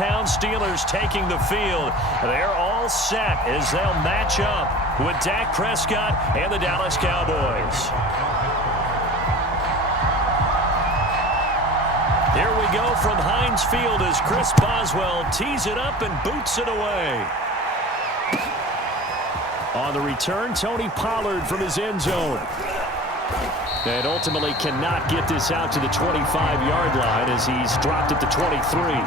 hometown Steelers taking the field. They're all set as they'll match up with Dak Prescott and the Dallas Cowboys. Here we go from Heinz Field as Chris Boswell tees it up and boots it away. On the return, Tony Pollard from his end zone. And ultimately cannot get this out to the 25-yard line as he's dropped at the 23.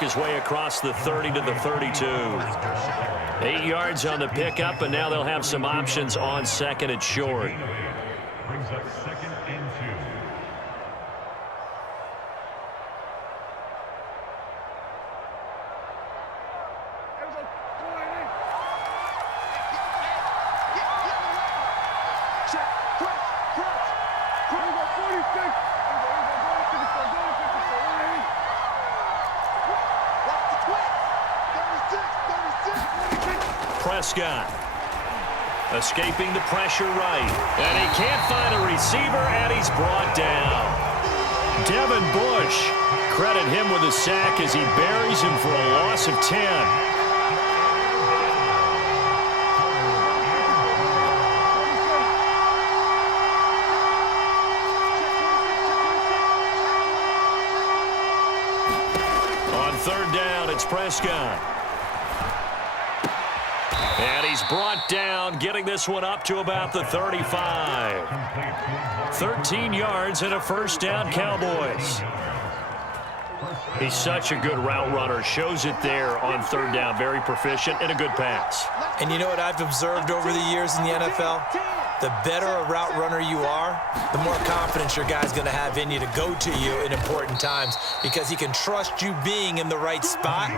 His way across the 30 to the 32. 8 yards on the pickup, and now they'll have some options on second and short. Brings up second and 2. Prescott escaping the pressure right, and he can't find a receiver, and he's brought down. Devin Bush, credit him with a sack as he buries him for a loss of 10. On third down, it's Prescott. And he's brought down, getting this one up to about the 35. 13 yards and a first down, Cowboys. He's such a good route runner. Shows it there on third down. Very proficient and a good pass. And you know what I've observed over the years in the NFL? The better a route runner you are, the more confidence your guy's going to have in you to go to you in important times because he can trust you being in the right spot,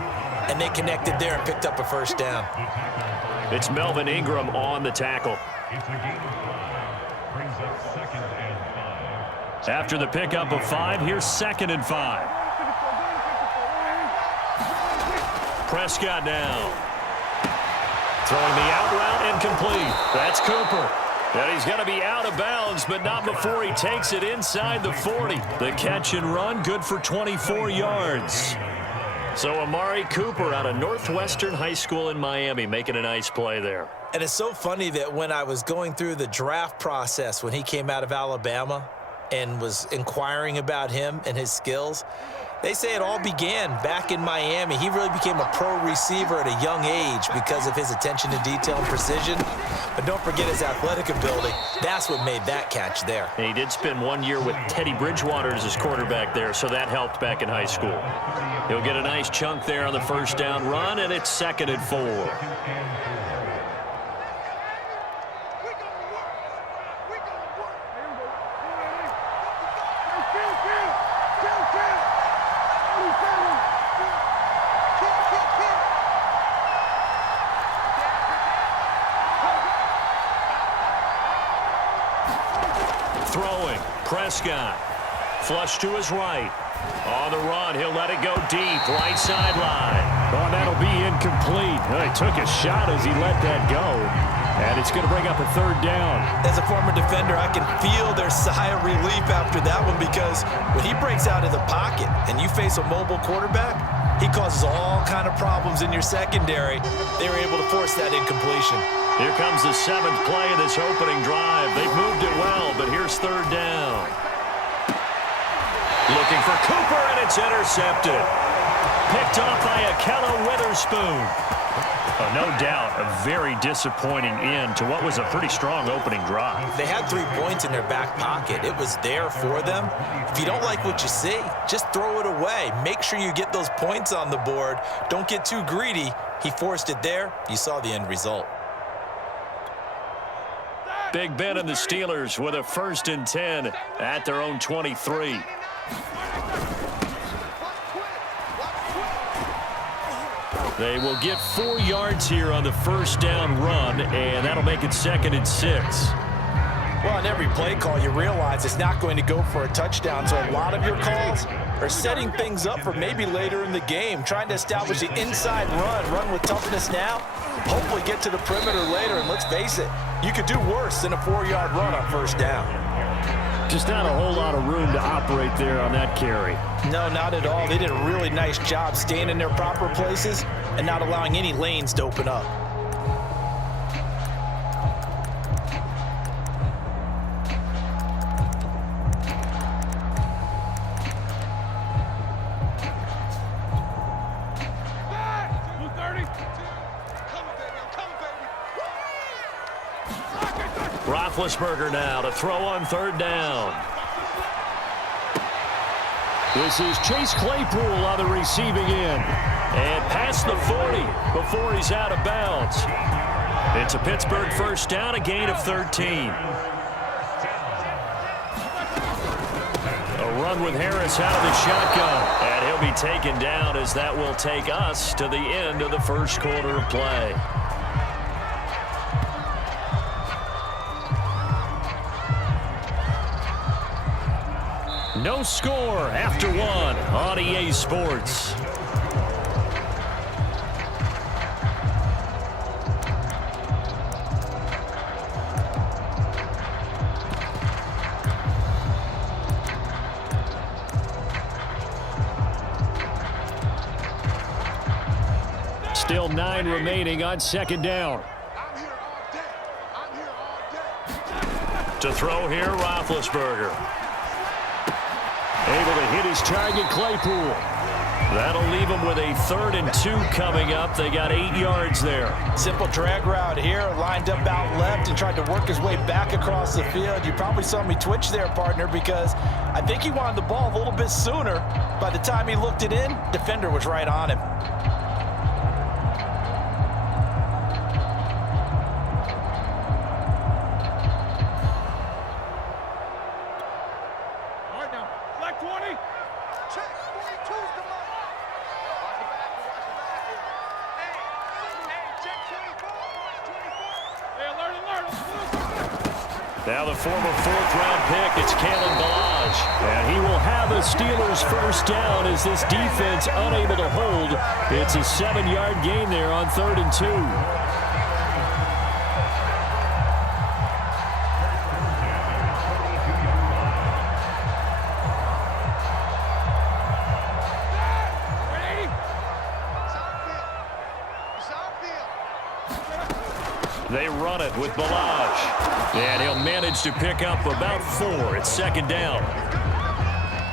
and they connected there and picked up a first down. It's Melvin Ingram on the tackle. It's a gain of 5. Brings up second and 5. After the pickup of 5, here's second and 5. Prescott now. Throwing the out route incomplete. That's Cooper. And he's going to be out of bounds, but not before he takes it inside the 40. The catch and run, good for 24 yards. So Amari Cooper out of Northwestern High School in Miami making a nice play there. And it's so funny that when I was going through the draft process when he came out of Alabama and was inquiring about him and his skills, they say it all began back in Miami. He really became a pro receiver at a young age because of his attention to detail and precision. But don't forget his athletic ability. That's what made that catch there. And he did spend 1 year with Teddy Bridgewater as his quarterback there, so that helped back in high school. He'll get a nice chunk there on the first down run, and it's second and 4. Throwing, Prescott, flush to his right. On the run, he'll let it go deep, right sideline. Oh, that'll be incomplete. He took a shot as he let that go, and it's going to bring up a third down. As a former defender, I can feel their sigh of relief after that one because when he breaks out of the pocket and you face a mobile quarterback, he causes all kind of problems in your secondary. They were able to force that incompletion. Here comes the 7th play of this opening drive. They've moved it well, but here's third down. Looking for Cooper, and it's intercepted. Picked off by Akello Witherspoon. No doubt, a very disappointing end to what was a pretty strong opening drive. They had 3 points in their back pocket. It was there for them. If you don't like what you see, just throw it away. Make sure you get those points on the board. Don't get too greedy. He forced it there. You saw the end result. Big Ben and the Steelers with a 1st and 10 at their own 23. They will get 4 yards here on the first down run, and that'll make it 2nd and 6. Well, on every play call, you realize it's not going to go for a touchdown, so a lot of your calls are setting things up for maybe later in the game, trying to establish the inside run with toughness now, hopefully get to the perimeter later, and let's face it, you could do worse than a 4-yard run on first down. Just not a whole lot of room to operate there on that carry. No, not at all. They did a really nice job staying in their proper places and not allowing any lanes to open up. Roethlisberger now to throw on 3rd down. This is Chase Claypool on the receiving end. And past the 40 before he's out of bounds. It's a Pittsburgh first down, a gain of 13. A run with Harris out of the shotgun. And he'll be taken down as that will take us to the end of the first quarter of play. No score after 1 on EA Sports. Still 9 remaining on 2nd down. To throw here, Roethlisberger. Able to hit his target, Claypool. That'll leave him with a 3rd and 2 coming up. They got 8 yards there. Simple drag route here, lined up out left and tried to work his way back across the field. You probably saw me twitch there, partner, because I think he wanted the ball a little bit sooner. By the time he looked it in, defender was right on him. Now the former 4th-round pick, it's Kalen Ballage. And he will have a Steelers first down as this defense unable to hold. It's a 7-yard gain there on 3rd and 2. They run it with Ballage. And he'll manage to pick up about 4. It's 2nd down.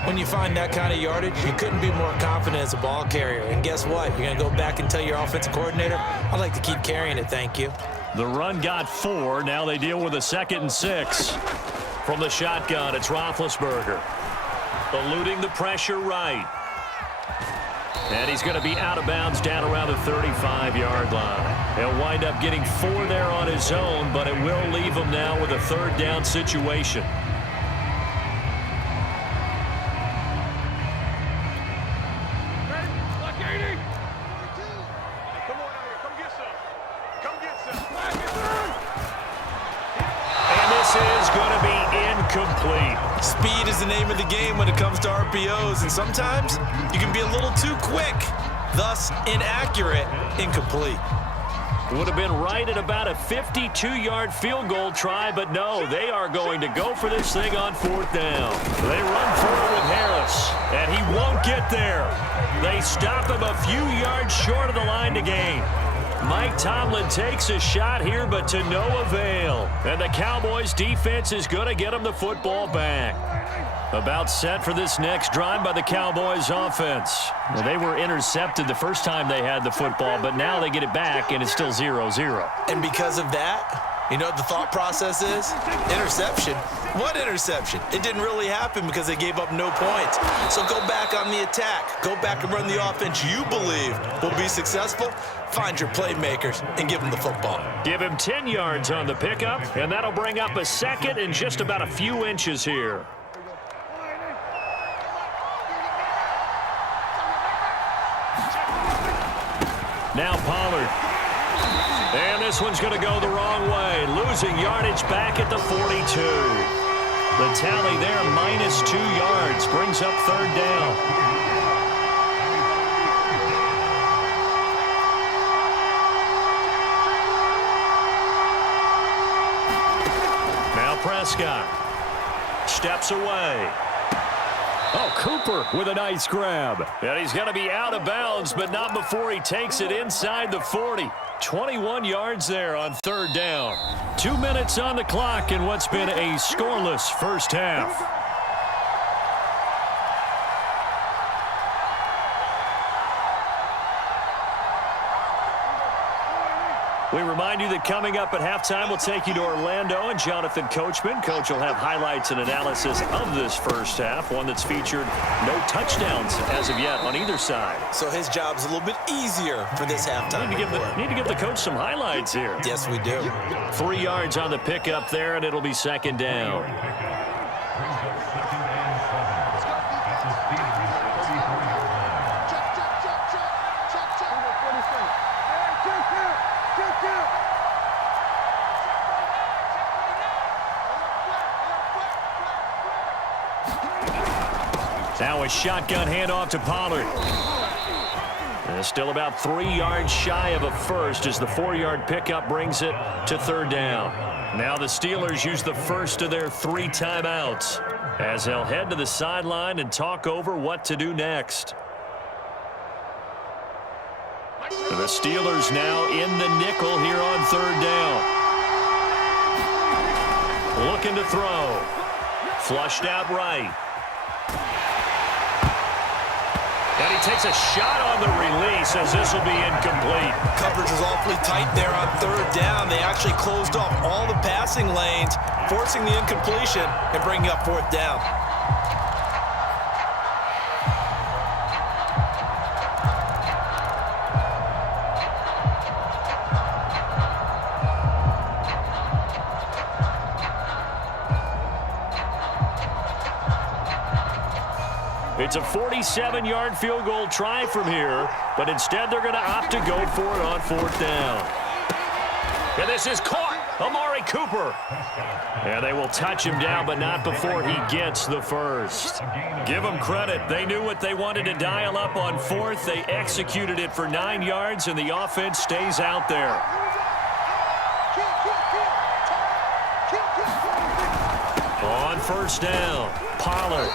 When you find that kind of yardage, you couldn't be more confident as a ball carrier. And guess what? You're going to go back and tell your offensive coordinator, I'd like to keep carrying it, thank you. The run got 4. Now they deal with a 2nd and 6. From the shotgun, it's Roethlisberger. Eluding the pressure right. And he's going to be out of bounds down around the 35-yard line. He'll wind up getting 4 there on his own, but it will leave him now with a 3rd down situation. And this is going to be incomplete. Speed is the name of the game when it comes to RPOs, and sometimes you can be a little too quick, thus inaccurate, incomplete. Would have been right at about a 52-yard field goal try, but no, they are going to go for this thing on 4th down. They run for it with Harris, and he won't get there. They stop him a few yards short of the line to gain. Mike Tomlin takes a shot here, but to no avail. And the Cowboys defense is going to get him the football back. About set for this next drive by the Cowboys offense. Well, they were intercepted the first time they had the football, but now they get it back, and it's still 0-0. And because of that, you know what the thought process is? Interception. What interception? It didn't really happen because they gave up no points. So go back on the attack. Go back and run the offense you believe will be successful. Find your playmakers and give them the football. Give him 10 yards on the pickup, and that'll bring up a 2nd and just about a few inches here. Now Pollard. And this one's going to go the wrong way. Losing yardage back at the 42. The tally there, minus 2 yards, brings up third down. Now Prescott steps away. Oh, Cooper with a nice grab. And he's going to be out of bounds, but not before he takes it inside the 40. 21 yards there on third down. 2 minutes on the clock in what's been a scoreless first half. We remind you that coming up at halftime, we'll take you to Orlando and Jonathan Coachman. Coach will have highlights and analysis of this first half, one that's featured no touchdowns as of yet on either side. So his job's a little bit easier for this halftime. Need to give the coach some highlights here. Yes, we do. 3 yards on the pickup there, and it'll be second down. Now a shotgun handoff to Pollard. And still about 3 yards shy of a first as the 4-yard pickup brings it to third down. Now the Steelers use the first of their 3 timeouts as they'll head to the sideline and talk over what to do next. The Steelers now in the nickel here on third down. Looking to throw. Flushed out right. And he takes a shot on the release as this will be incomplete. Coverage was awfully tight there on third down. They actually closed off all the passing lanes, forcing the incompletion and bringing up fourth down. It's a 47-yard field goal try from here, but instead they're going to opt to go for it on fourth down. And this is caught. Amari Cooper. And they will touch him down, but not before he gets the first. Give them credit. They knew what they wanted to dial up on fourth. They executed it for 9 yards, and the offense stays out there. On first down, Pollard.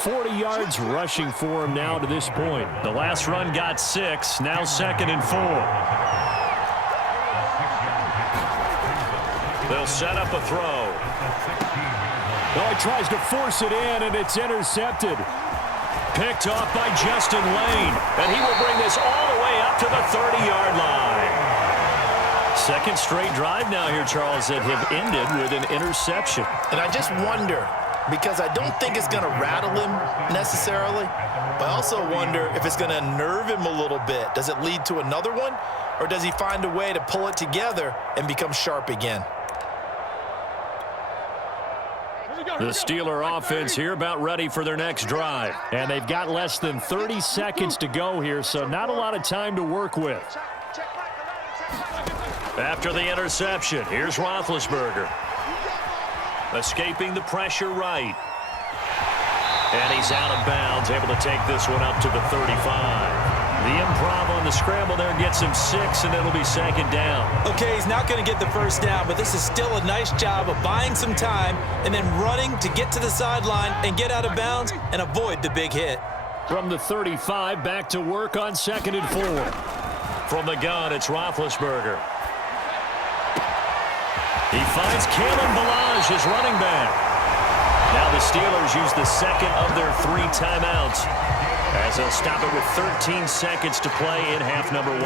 40 yards rushing for him now to this point. The last run got 6, now 2nd and 4. They'll set up a throw. Oh, he tries to force it in, and it's intercepted. Picked off by Justin Lane, and he will bring this all the way up to the 30-yard line. Second straight drive now here, Charles, that have ended with an interception. And I just wonder, because I don't think it's going to rattle him necessarily, but I also wonder if it's going to nerve him a little bit. Does it lead to another one, or does he find a way to pull it together and become sharp again? The Steeler offense here about ready for their next drive. And they've got less than 30 seconds to go here, so not a lot of time to work with. After the interception, here's Roethlisberger. Escaping the pressure right. And he's out of bounds, able to take this one up to the 35. The improv on the scramble there gets him 6, and it'll be second down. Okay, he's not going to get the first down, but this is still a nice job of buying some time and then running to get to the sideline and get out of bounds and avoid the big hit. From the 35, back to work on 2nd and 4. From the gun, it's Roethlisberger. He finds Kalen Ballage, his running back. Now the Steelers use the second of their 3 timeouts as they'll stop it with 13 seconds to play in half number 1.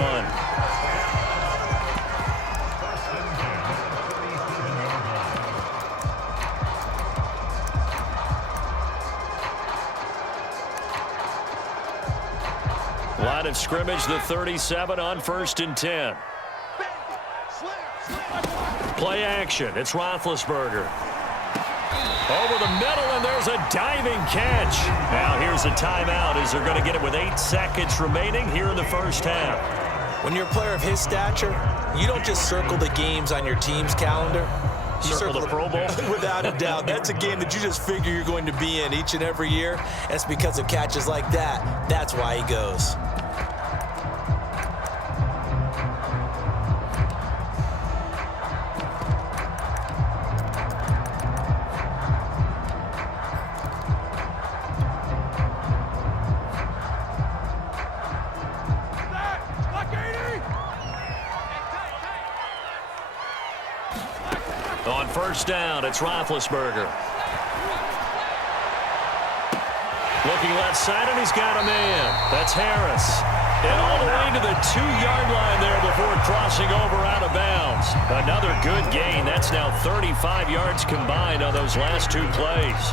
Line of scrimmage, the 37 on 1st and 10. Play action. It's Roethlisberger. Over the middle, and there's a diving catch. Now here's a timeout as they're going to get it with 8 seconds remaining here in the first half. When you're a player of his stature, you don't just circle the games on your team's calendar. You circle the Pro Bowl? Without a doubt. That's a game that you just figure you're going to be in each and every year. And it's because of catches like that. That's why he goes. On first down, it's Roethlisberger. Looking left side, and he's got a man. That's Harris. And all the way to the 2-yard line there before crossing over out of bounds. Another good gain. That's now 35 yards combined on those last 2 plays.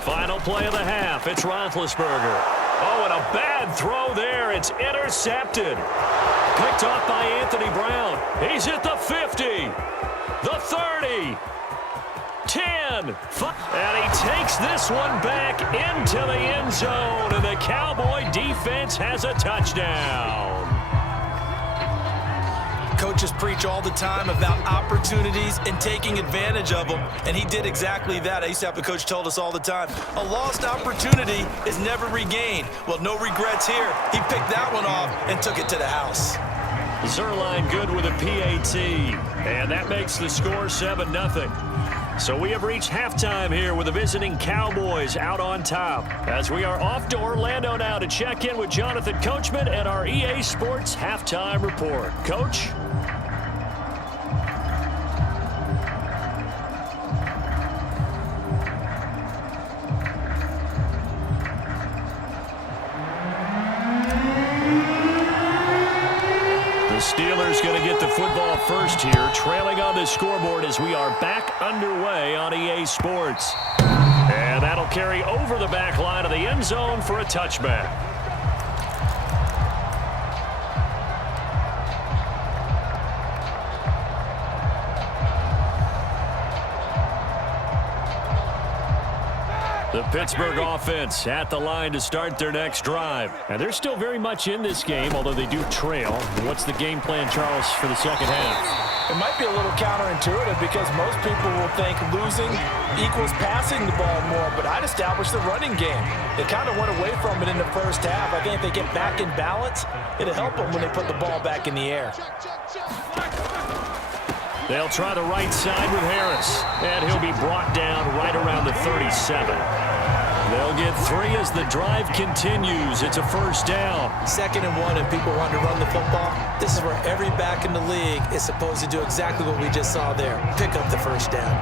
Final play of the half. It's Roethlisberger. Oh, and a bad throw there. It's intercepted. Picked off by Anthony Brown. He's at the 50, the 30, 10. And he takes this one back into the end zone. And the Cowboy defense has a touchdown. Coaches preach all the time about opportunities and taking advantage of them, and he did exactly that. I used to have a coach told us all the time, a lost opportunity is never regained. Well, no regrets here. He picked that one off and took it to the house. Zerline good with a PAT, and that makes the score 7-0. So we have reached halftime here with the visiting Cowboys out on top, as we are off to Orlando now to check in with Jonathan Coachman and our EA Sports halftime report. Coach? Steelers going to get the football first here, trailing on the scoreboard as we are back underway on EA Sports. And that'll carry over the back line of the end zone for a touchback. The Pittsburgh offense at the line to start their next drive. And they're still very much in this game, although they do trail. What's the game plan, Charles, for the second half? It might be a little counterintuitive because most people will think losing equals passing the ball more, but I'd establish the running game. They kind of went away from it in the first half. I think if they get back in balance, it'll help them when they put the ball back in the air. They'll try the right side with Harris, and he'll be brought down right around the 37. They'll get 3 as the drive continues. It's a first down. 2nd and 1, and people want to run the football. This is where every back in the league is supposed to do exactly what we just saw there. Pick up the first down.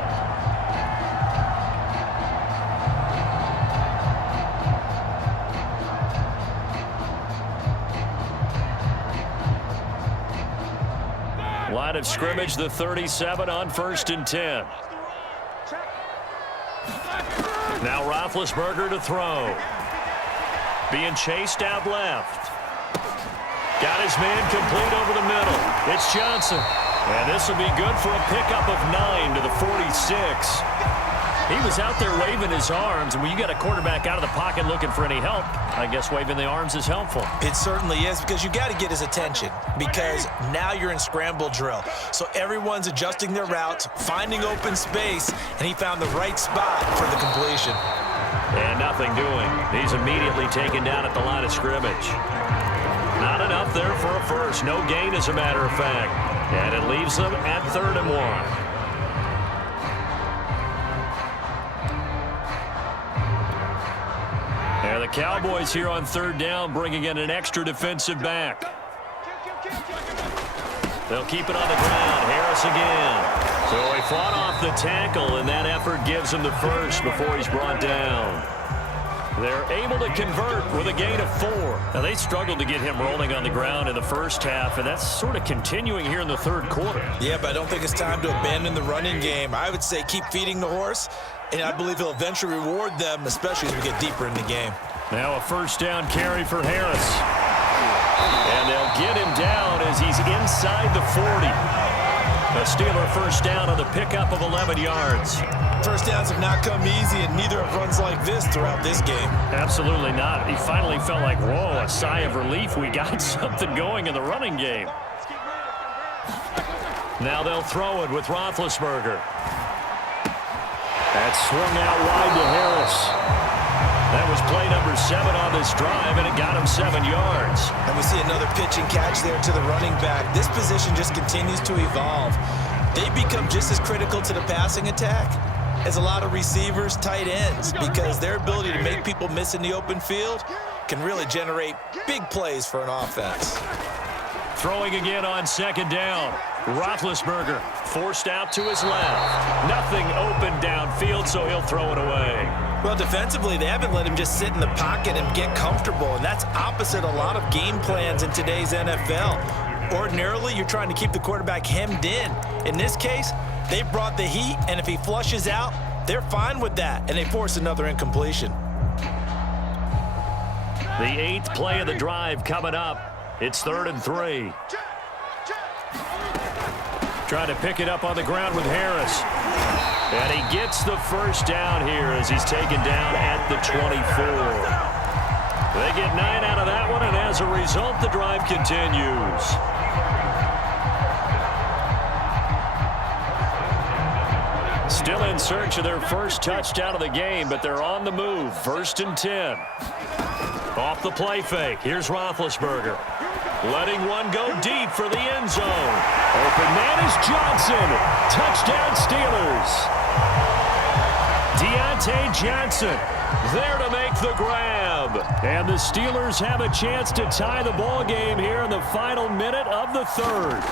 Line of scrimmage, the 37 on 1st and 10. Now Roethlisberger to throw. Being chased out left. Got his man complete over the middle. It's Johnson. And this will be good for a pickup of 9 to the 46. He was out there waving his arms, and when you got a quarterback out of the pocket looking for any help, I guess waving the arms is helpful. It certainly is, because you got to get his attention, because now you're in scramble drill. So everyone's adjusting their routes, finding open space, and he found the right spot for the completion. And nothing doing. He's immediately taken down at the line of scrimmage. Not enough there for a first. No gain, as a matter of fact. And it leaves them at 3rd and 1. And the Cowboys here on 3rd down, bringing in an extra defensive back. They'll keep it on the ground. Harris again. So he fought off the tackle, and that effort gives him the first before he's brought down. They're able to convert with a gain of 4. Now, they struggled to get him rolling on the ground in the first half, and that's sort of continuing here in the third quarter. Yeah, but I don't think it's time to abandon the running game. I would say keep feeding the horse, and I believe he'll eventually reward them, especially as we get deeper in the game. Now a first down carry for Harris. And they'll get him down as he's inside the 40. A Steeler first down on the pickup of 11 yards. First downs have not come easy, and neither have runs like this throughout this game. Absolutely not. He finally felt like, whoa, a sigh of relief. We got something going in the running game. Now they'll throw it with Roethlisberger. That's swung out wide to Harris. That was play number 7 on this drive, and it got him 7 yards. And we see another pitch and catch there to the running back. This position just continues to evolve. They become just as critical to the passing attack as a lot of receivers, tight ends, because their ability to make people miss in the open field can really generate big plays for an offense. Throwing again on second down. Roethlisberger forced out to his left. Nothing open downfield, so he'll throw it away. Well, defensively, they haven't let him just sit in the pocket and get comfortable, and that's opposite a lot of game plans in today's NFL. Ordinarily, you're trying to keep the quarterback hemmed in. In this case, they brought the heat, and if he flushes out, they're fine with that, and they force another incompletion. The 8th play of the drive coming up. It's 3rd and 3. Trying to pick it up on the ground with Harris. And he gets the first down here as he's taken down at the 24. They get 9 out of that one, and as a result, the drive continues. Still in search of their first touchdown of the game, but they're on the move. 1st and 10. Off the play fake. Here's Roethlisberger. Letting one go deep for the end zone. Open man is Johnson. Touchdown Steelers. Deontay Johnson there to make the grab. And the Steelers have a chance to tie the ball game here in the final minute of the 3rd.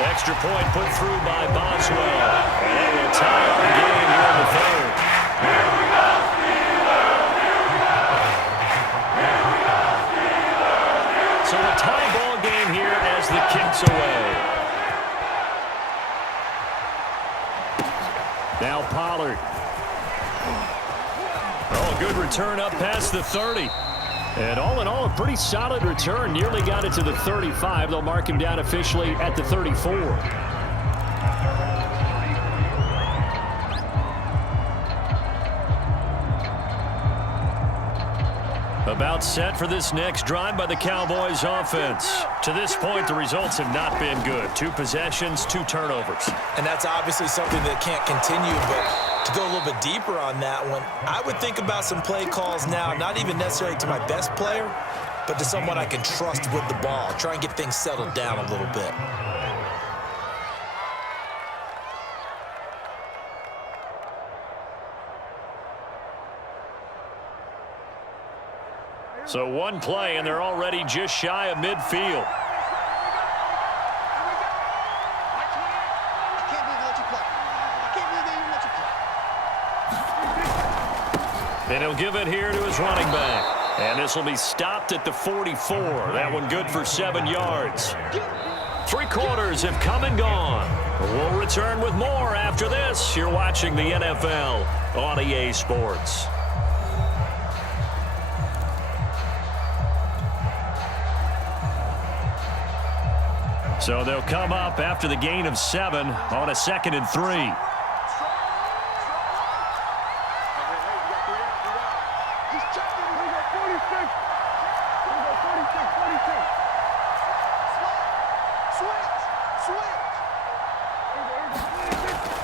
Extra point put through by Boswell. And that will tie up the game here in the 3rd. So a tie ball game here as the kick's away. Now Pollard. Oh, good return up past the 30. And all in all, a pretty solid return. Nearly got it to the 35. They'll mark him down officially at the 34. About set for this next drive by the Cowboys offense. To this point, the results have not been good. 2 possessions, 2 turnovers. And that's obviously something that can't continue, but to go a little bit deeper on that one, I would think about some play calls now, not even necessarily to my best player, but to someone I can trust with the ball. Try and get things settled down a little bit. So 1 play, and they're already just shy of midfield. And he'll give it here to his running back. And this will be stopped at the 44. That one good for 7 yards. 3 quarters have come and gone. We'll return with more after this. You're watching the NFL on EA Sports. So they'll come up after the gain of 7 on a 2nd and 3.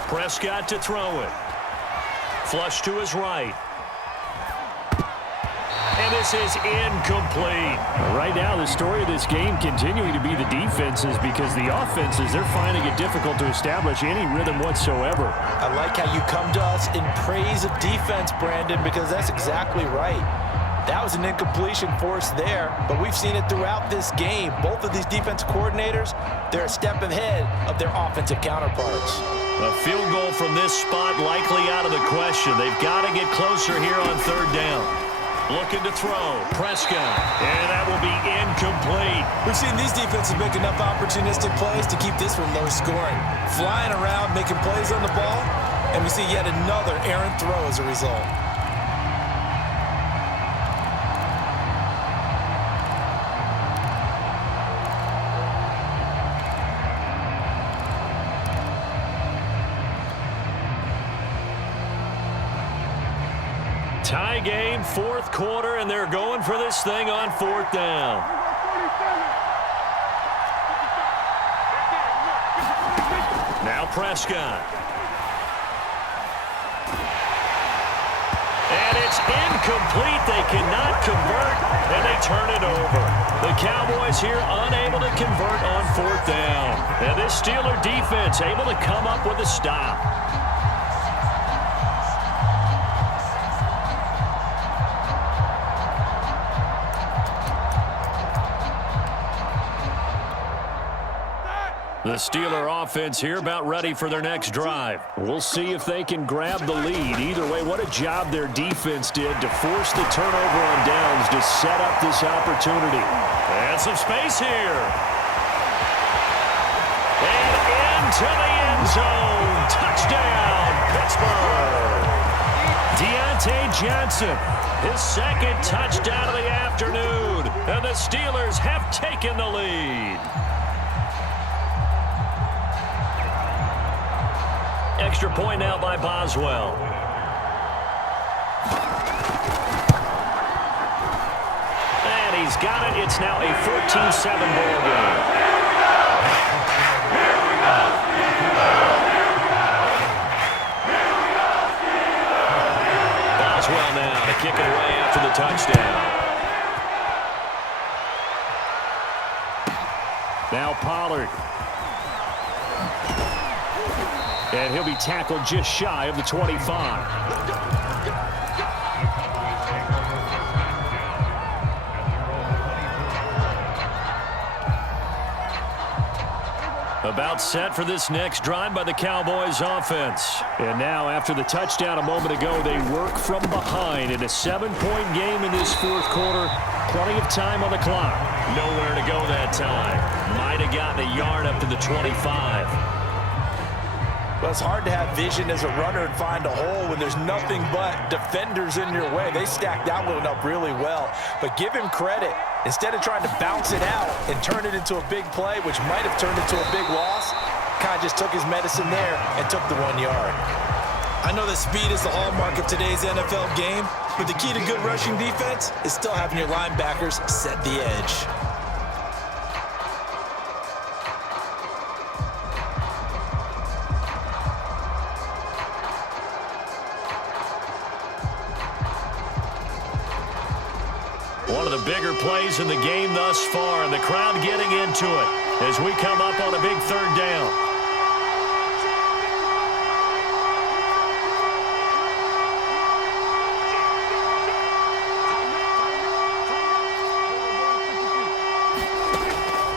Prescott to throw it. Flush to his right. And this is incomplete. Right now, the story of this game continuing to be the defenses, because the offenses, they're finding it difficult to establish any rhythm whatsoever. I like how you come to us in praise of defense, Brandon, because that's exactly right. That was an incompletion forced there, but we've seen it throughout this game. Both of these defense coordinators, they're a step ahead of their offensive counterparts. A field goal from this spot likely out of the question. They've got to get closer here on third down. Looking to throw. Prescott. And that will be incomplete. We've seen these defenses make enough opportunistic plays to keep this one low scoring. Flying around, making plays on the ball, and we see yet another errant throw as a result. Tie game, fourth quarter, and they're going for this thing on fourth down. Now Prescott. And it's incomplete. They cannot convert, and they turn it over. The Cowboys here unable to convert on fourth down. And this Steeler defense able to come up with a stop. The Steeler offense here about ready for their next drive. We'll see if they can grab the lead. Either way, what a job their defense did to force the turnover on downs to set up this opportunity. And some space here. And into the end zone. Touchdown, Pittsburgh. Deontay Johnson, his second touchdown of the afternoon. And the Steelers have taken the lead. Extra point now by Boswell. And he's got it. It's now a 14-7 ball game. Boswell now to kick it away after the touchdown. Now Pollard. And he'll be tackled just shy of the 25. About set for this next drive by the Cowboys offense. And now after the touchdown a moment ago, they work from behind in a 7-point game in this fourth quarter. Plenty of time on the clock. Nowhere to go that time. Might have gotten a yard up to the 25. Well, it's hard to have vision as a runner and find a hole when there's nothing but defenders in your way. They stacked that one up really well. But give him credit. Instead of trying to bounce it out and turn it into a big play, which might have turned into a big loss, kind of just took his medicine there and took the 1 yard. I know that speed is the hallmark of today's NFL game, but the key to good rushing defense is still having your linebackers set the edge. One of the bigger plays in the game thus far, and the crowd getting into it as we come up on a big third down.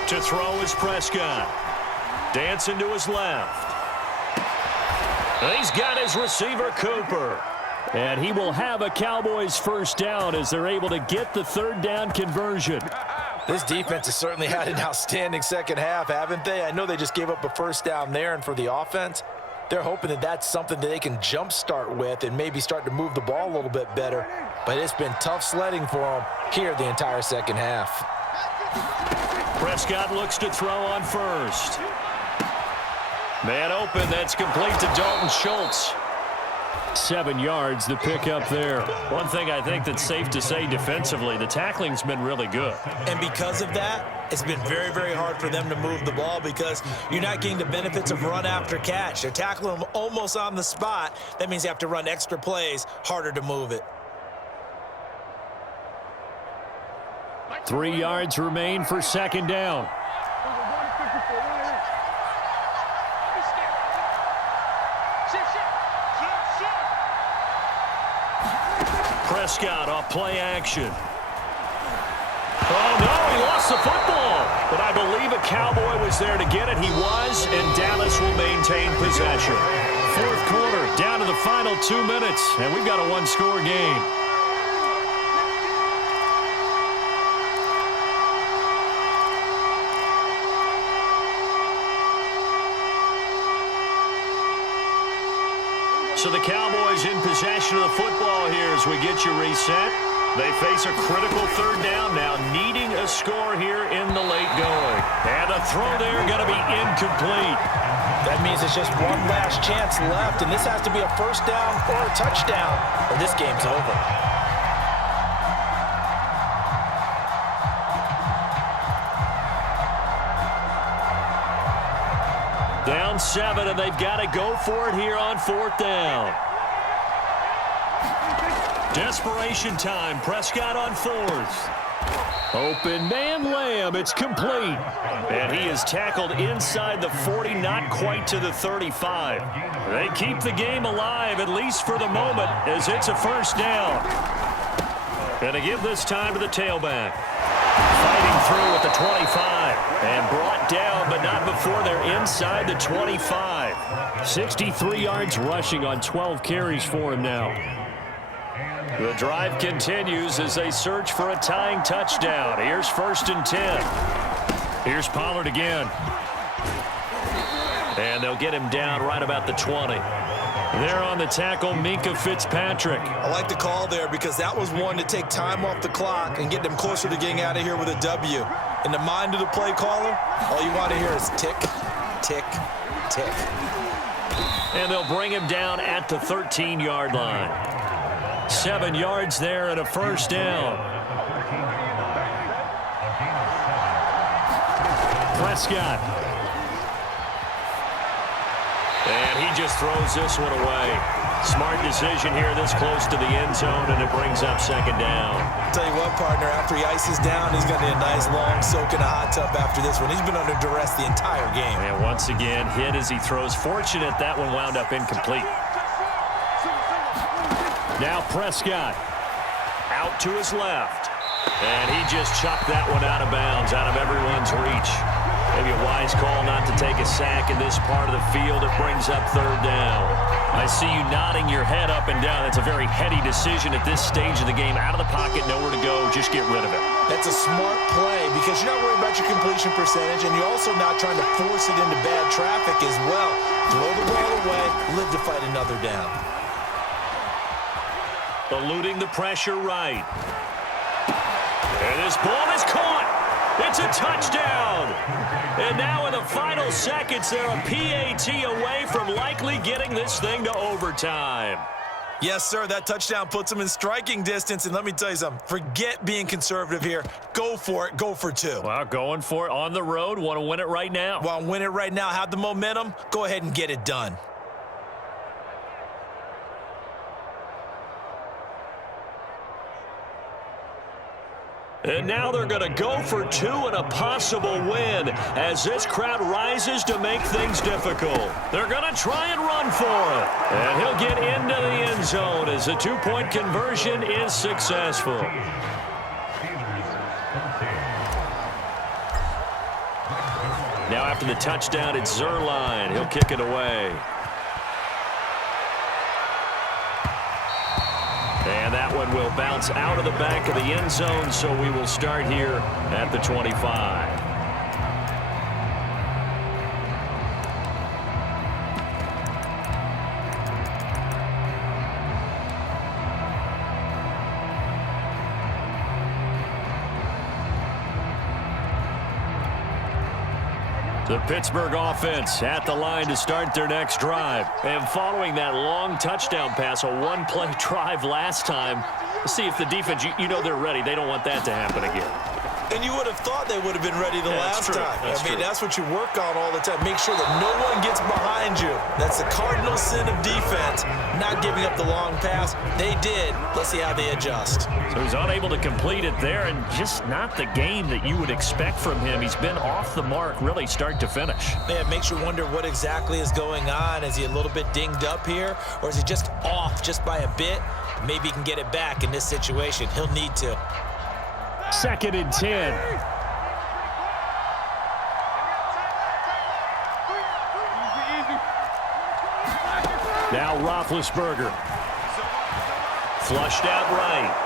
To throw is Prescott. Dancing to his left. And he's got his receiver, Cooper. And he will have a Cowboys first down as they're able to get the third down conversion. This defense has certainly had an outstanding second half, haven't they? I know they just gave up a first down there, and for the offense, they're hoping that that's something that they can jumpstart with and maybe start to move the ball a little bit better. But it's been tough sledding for them here the entire second half. Prescott looks to throw on first. Man open, that's complete to Dalton Schultz. 7 yards, the pickup there. One thing I think that's safe to say defensively, the tackling's been really good. And because of that, it's been very, very hard for them to move the ball because you're not getting the benefits of run after catch. They're tackling them almost on the spot. That means you have to run extra plays, harder to move it. 3 yards remain for second down. Prescott off play action. Oh, no, he lost the football. But I believe a Cowboy was there to get it. He was, and Dallas will maintain possession. Fourth quarter, down to the final 2 minutes, and we've got a one-score game. So the Cowboys in possession of the football here as we get you reset. They face a critical third down now, needing a score here in the late going. And the throw there going to be incomplete. That means it's just one last chance left, and this has to be a first down or a touchdown, or this game's over. Down 7, and they've got to go for it here on fourth down. Desperation time. Prescott on fourth. Open man, Lamb. It's complete. And he is tackled inside the 40, not quite to the 35. They keep the game alive, at least for the moment, as it's a first down. And to give this time to the tailback. Fighting through at the 25. And brought down, but not before they're inside the 25. 63 yards rushing on 12 carries for him now. The drive continues as they search for a tying touchdown. Here's 1st and 10. Here's Pollard again. And they'll get him down right about the 20. There on the tackle, Minkah Fitzpatrick. I like the call there because that was one to take time off the clock and get them closer to getting out of here with a W. In the mind of the play caller, all you want to hear is tick, tick, tick. And they'll bring him down at the 13-yard line. 7 yards there and a first down. Prescott. And he just throws this one away. Smart decision here this close to the end zone, and it brings up second down. Tell you what, partner, after he ices down, he's going to need a nice long soak in a hot tub after this one. He's been under duress the entire game. And once again, hit as he throws. Fortunate that one wound up incomplete. Now Prescott out to his left. And he just chucked that one out of bounds, out of everyone's reach. Maybe a wise call not to take a sack in this part of the field. It brings up third down. I see you nodding your head up and down. That's a very heady decision at this stage of the game. Out of the pocket, nowhere to go. Just get rid of it. That's a smart play because you're not worried about your completion percentage, and you're also not trying to force it into bad traffic as well. Throw the ball away, live to fight another down. Eluding the pressure right. And this ball is caught. It's a touchdown. And now in the final seconds, they're a PAT away from likely getting this thing to overtime. Yes, sir, that touchdown puts them in striking distance. And let me tell you something, forget being conservative here. Go for it. Go for two. Well, going for it on the road. Want to win it right now. Want to win it right now. Have the momentum. Go ahead and get it done. And now they're going to go for two and a possible win as this crowd rises to make things difficult. They're going to try and run for it. And he'll get into the end zone as the two-point conversion is successful. Now after the touchdown, it's Zerline. He'll kick it away. And that one will bounce out of the back of the end zone, so we will start here at the 25. The Pittsburgh offense at the line to start their next drive. And following that long touchdown pass, a one-play drive last time, let's see if the defense, you know they're ready. They don't want that to happen again. And you would have thought they would have been ready the last time. That's what you work on all the time. Make sure that no one gets behind you. That's the cardinal sin of defense, not giving up the long pass. They did. Let's see how they adjust. So he's unable to complete it there, and just not the game that you would expect from him. He's been off the mark really start to finish. Yeah, it makes you wonder what exactly is going on. Is he a little bit dinged up here, or is he just off just by a bit? Maybe he can get it back in this situation. He'll need to. 2nd and 10. Now Roethlisberger. Flushed out right.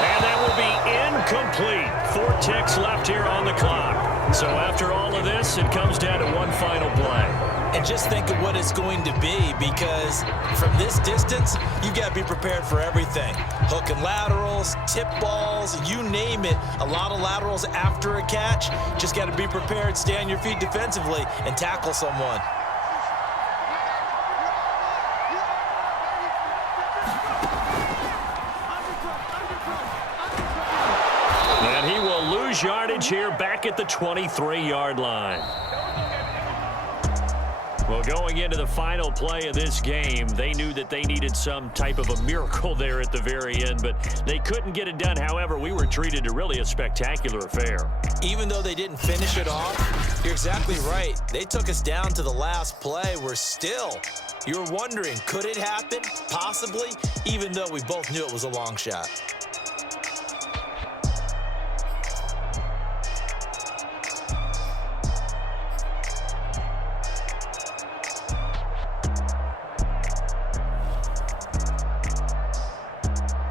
And that will be incomplete. 4 ticks left here on the clock. So after all of this, it comes down to one final play. And just think of what it's going to be, because from this distance, you've got to be prepared for everything. Hook and laterals, tip balls, you name it. A lot of laterals after a catch. Just got to be prepared, stay on your feet defensively, and tackle someone. And he will lose yardage here back at the 23-yard line. Well, going into the final play of this game, they knew that they needed some type of a miracle there at the very end, but they couldn't get it done. However, we were treated to really a spectacular affair. Even though they didn't finish it off, you're exactly right. They took us down to the last play. We're still, you were wondering, could it happen? Possibly, even though we both knew it was a long shot.